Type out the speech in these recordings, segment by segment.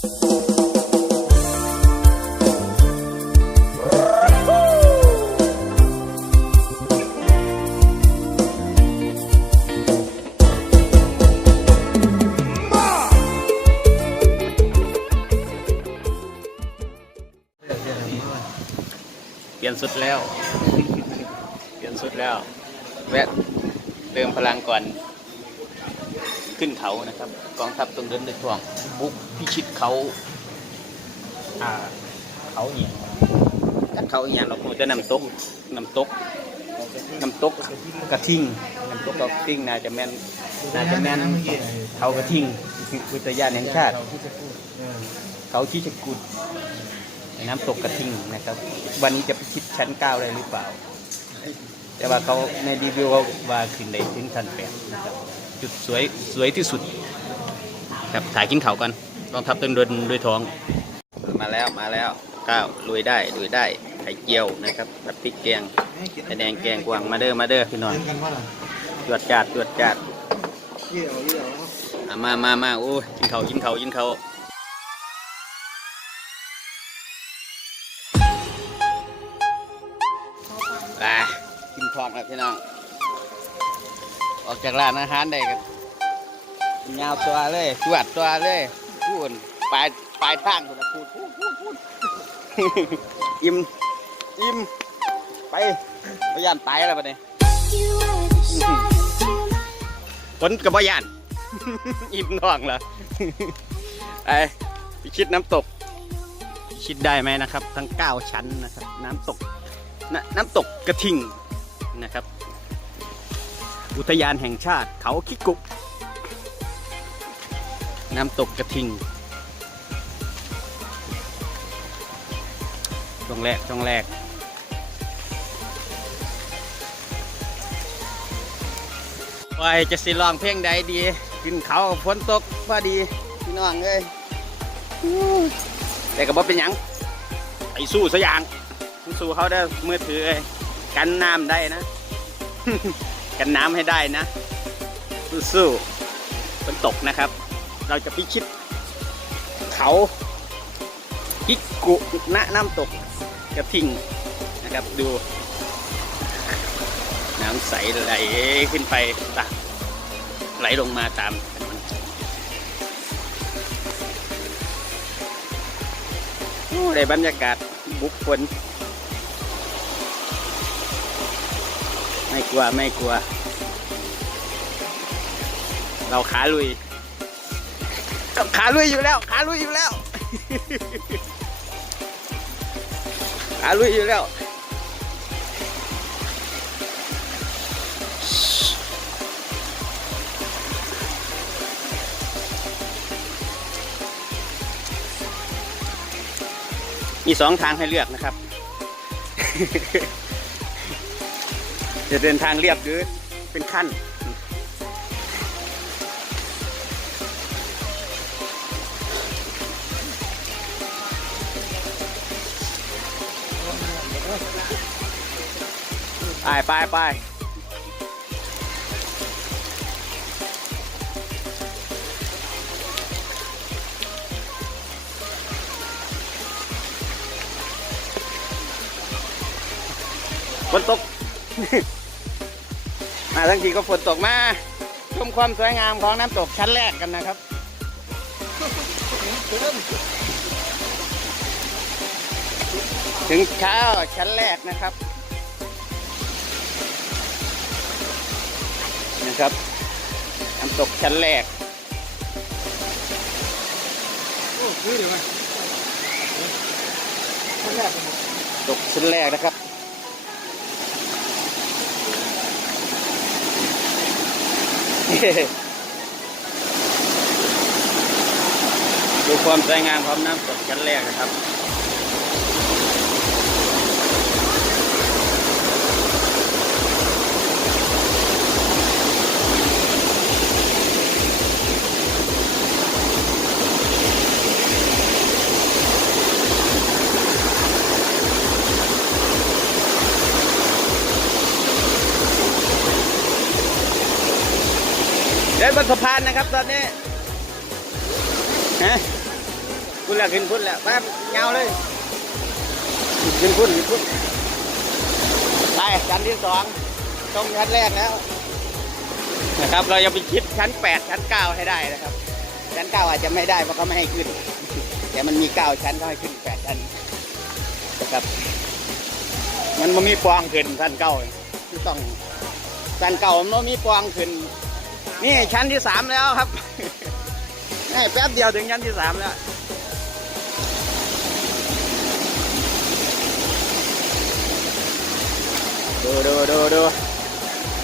เปลี่ยนสุดแล้ว เปลี่ยนสุดแล้วแวะเติมพลังก่อนขึ้นเขานะครับกองทัพต้องเดินด้วยท้องบุกพิชิตเขาเขาเหี่ยกัดเขาเหี่ยเราคงจะนำตกกระทิงน้ำตกกระทิงน่าจะแม่นเขากระทิงอุทยานแห่งชาติเขาชี้จะกุดน้ำตกกระทิงนะครับวันนี้จะพิชิตชั้น9ได้หรือเปล่าแต่ว่าเขาในรีวิวเขาว่าขึ้นได้ถึงชั้น8นะครับจุดสวยที่สุดครับถ่ายกินเขากันต้องทับเติมด้วยท้องมาแล้วก้าวลุยได้ไข่เจียวนะครับแบบพริกแกงไข่แดงแกงกวางมาเด้อพี่น้องจวดจัดมาโอ้ยกินเขากินเขากินพร้อมครับพี่น้องออกจากร้านอาหารได้กันยาวตัวเลยจวดตัวเลยพูดปลายทางพูดอิ่มไปพยานตายอะไรปะเนี่ยคนกับพยาน อิ่มท้องเหรอไปชิดน้ำตกชิดได้ไหมนะครับทั้ง9ชั้นนะครับน้ำตกกระทิงนะครับอุทยานแห่งชาติเขาคิกุน้ำตกกระทิงช่วงแรกว่าจะสิลองเพลงใดดีขึ้นเขาฝนตกพอดีพี่น้องเอ้ยแต่ก็บ่เป็นหยังไปสู้ซะอย่างสู้เขาได้มือถือกันน้ำได้นะ กันน้ำให้ได้นะสู้ฝนตกนะครับเราจะพิชิตเขาคิกุน้ำตกกระทิงนะครับดูน้ำใสไหลขึ้นไปตักไหลลงมาตามได้บรรยากาศบุกฝนไม่กลัวเราขาลุยอยู่แล้วขาลุยอยู่แล้วมี2 ทางให้เลือกนะครับ จะเดินทางเรียบหรือเป็นขั้นไปฝนตก มาทั้งทีก็ฝนตกมาชมความสวยงามของน้ำตกชั้นแรกกันนะครับถึงเช้าชั้นแรกนะครับน้ำตกชั้นแรกตกชั้นแรกนะครับดูความสวยงามของน้ำตกชั้นแรกนะครับ เดินบนสะพานนะครับตอนนี้ พุ่นแล้วขึ้นพุ่นแล้วไปเงาเลยขึ้นพุ่นไปชั้นที่2ต้องชั้นแรกแล้วนะครับเราจะไปคิดชั้น8ชั้น9ให้ได้นะครับชั้น9อาจจะไม่ได้เพราะเขาไม่ให้ขึ้นแต่มันมี9ชั้นเขาให้ขึ้น8ชั้นนะครับมันไม่มีปองขึ้นชั้น9ที่ต้องชั้น9มันไม่มีปองขึ้นนี่ชั้นที่3แล้วครับนี่แป๊บเดียวถึงชั้นที่3แล้ว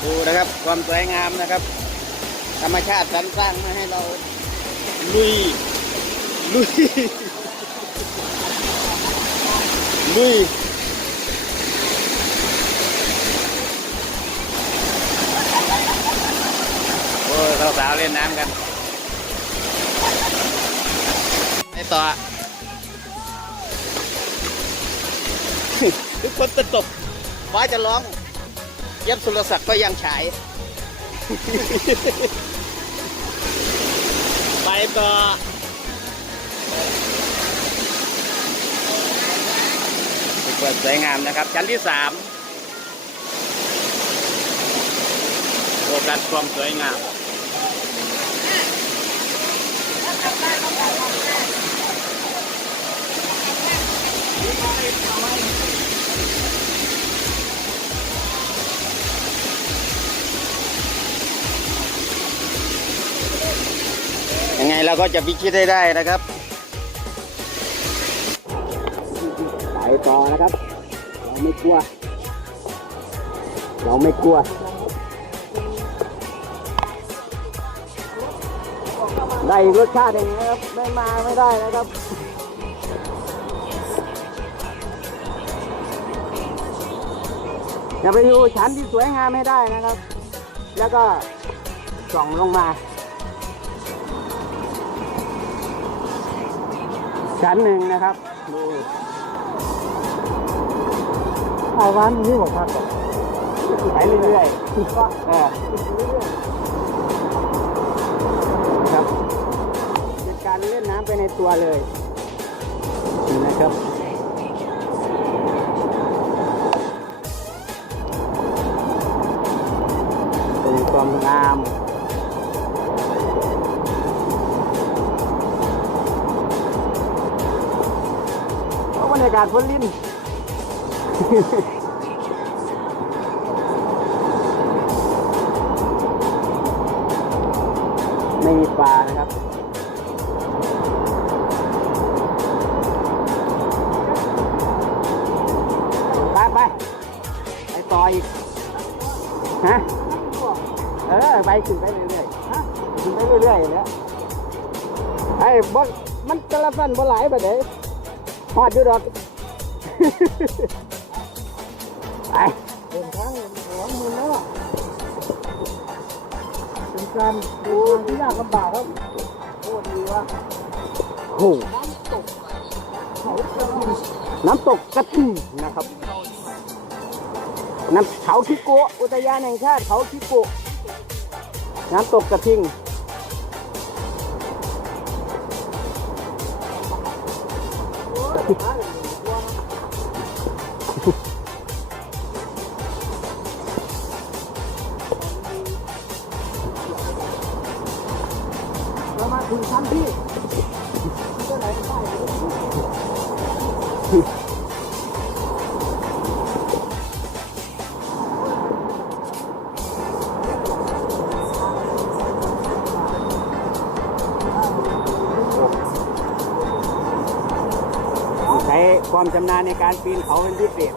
ดูนะครับความสวยงามนะครับธรรมชาติสรรสร้างมาให้เราลุยโอ้ยสาวๆเล่นน้ำกันไปต่อทุกคนจะตกฟ้าจะร้องเย็บสุรศักดิ์ก็ยังฉายไปต่อเปิดสวยงามนะครับชั้นที่3โฟกัสความสวยงามยังไงเราก็จะพิชิตให้ได้นะครับไปต่อนะครับเราไม่กลัวได้รสชาติอย่างนี้ครับไม่ได้นะครับจะไปดูชั้นที่สวยงามให้ได้นะครับแล้วก็ส่องลงมาชั้น1นะครับดูเอาวันนี้บอกครับไปเรื่อยๆครับเป็นการเล่นน้ำไปในตัวเลยนะครับเป็นความงามบรรยากาศพ้นลิ้นไม่มีปลานะครับไปต่ออีกฮะไปขึ้นไปเรื่อยๆขึ้นไปเรื่อยๆอย่างเงี้ยไอ้บดมันกระสั้นบ่หลายแบบไหนหอดอยู่ดอกไปเดินทางหัวมือแล้วเป็นการที่ยากลำบากครับโคตรดีวะโอ้น้ำตกกระทิงนะครับน้ำเขาคิโกะอุทยานแห่งชาติเขาคิโกะน้ำตกกระทิงเรามาถึงชั้นที่ไหนได้ใช้ความชำนาญในการปีนเขาเป็นพิเศษ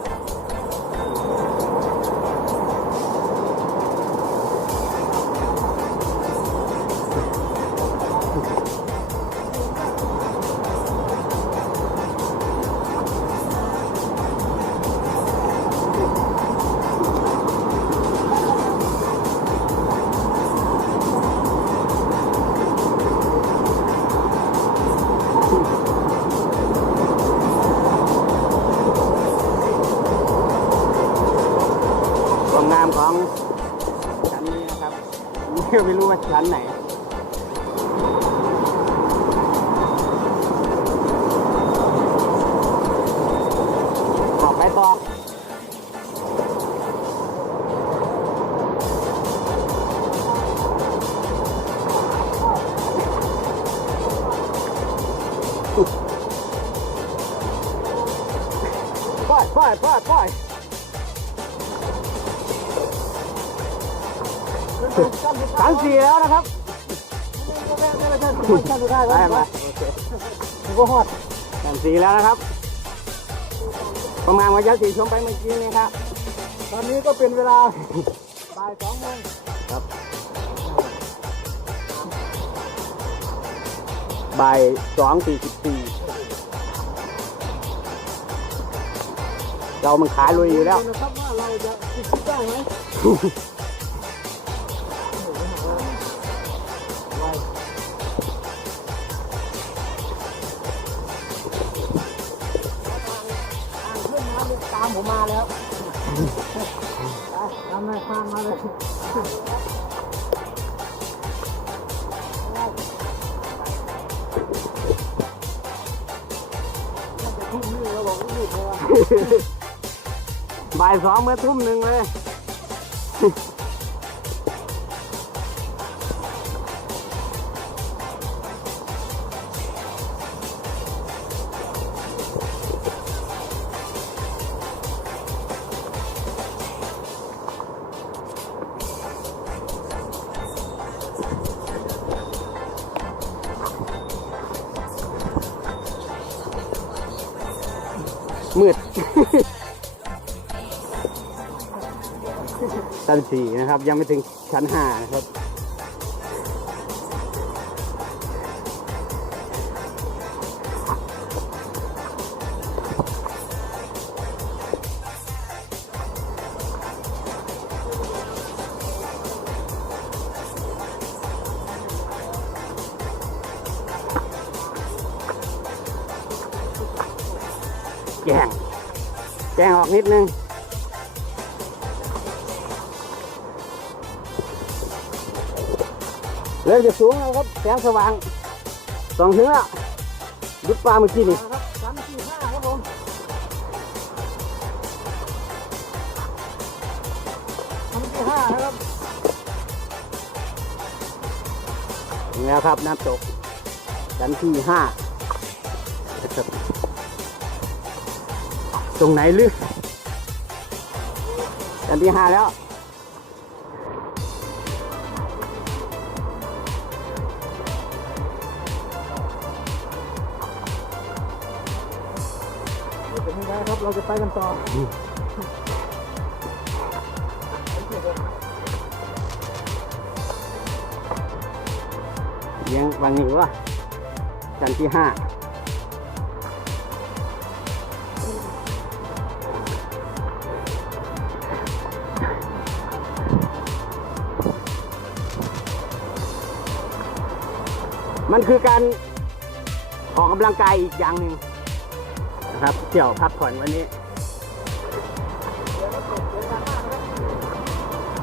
ความงามของชั้นนี้นะครับไม่รู้ว่าชั้นไหน ไป3-4แล้วนะครับได้มาก็ฮอด3-4แล้วนะครับประมาณวันยักษ์สีชมไปเมื่อกี้นี้ครับตอนนี้ก็เป็นเวลาบ่าย2 โมงครับบ่าย 2:44เรามันขายลุยอยู่แล้วนะครับว่าเราจะคิดได้ไหมตามผมมาแล้วทำไมข้ามมาเลยบ่าย 2 เมื่อทุ่ม 1เลยมืด ชั้น 4นะครับยังไม่ถึงชั้น 5นะครับแกงออกนิดนึงเริ่มจะสูงแล้วครับแสงสว่าง2 ถึงแล้วดุดปลาเมื่อกี้นี่ครับ3-4-5ครับผม3-4-5นะครับถึงแล้วครับน้ำตกชั้นที่ 5ตรงไหนลึกชั้นที่ 5แล้วเป็นยังไงครับเราจะไปกันต่อยังวางอยู่วะชั้นที่ 5มันคือการออกกำลังกายอีกอย่างหนึ่งนะครับเที่ยวพักผ่อนวันนี้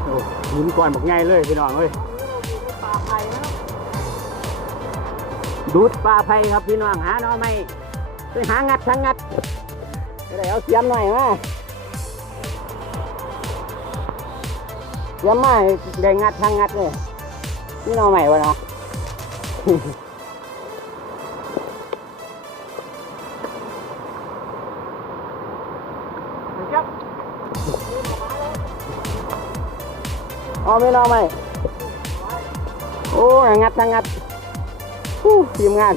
โอ้หินก่อนบอกง่ายเลยพี่น้องเอ้ยดูดปลาไผ่ครับพี่น้องหาหน่อไม้ไปหางัดทั้งงัดเดี๋ยวเอาเสียมหน่อยมาเสียมมาได้งัดทั้งงัดเลยนี่หน่อไม้วะเนาะอ๋อไม่รอไหมโอ้งัดทั้งงัดทีมงาน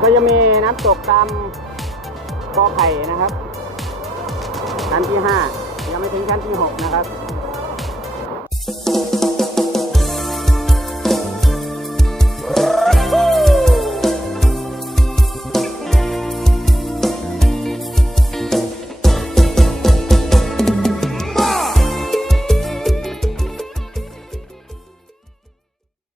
ก็จะมีน้ำตกตามกอไผ่นะครับชั้นที่ 5ยังไม่ถึงชั้นที่ 6นะครับ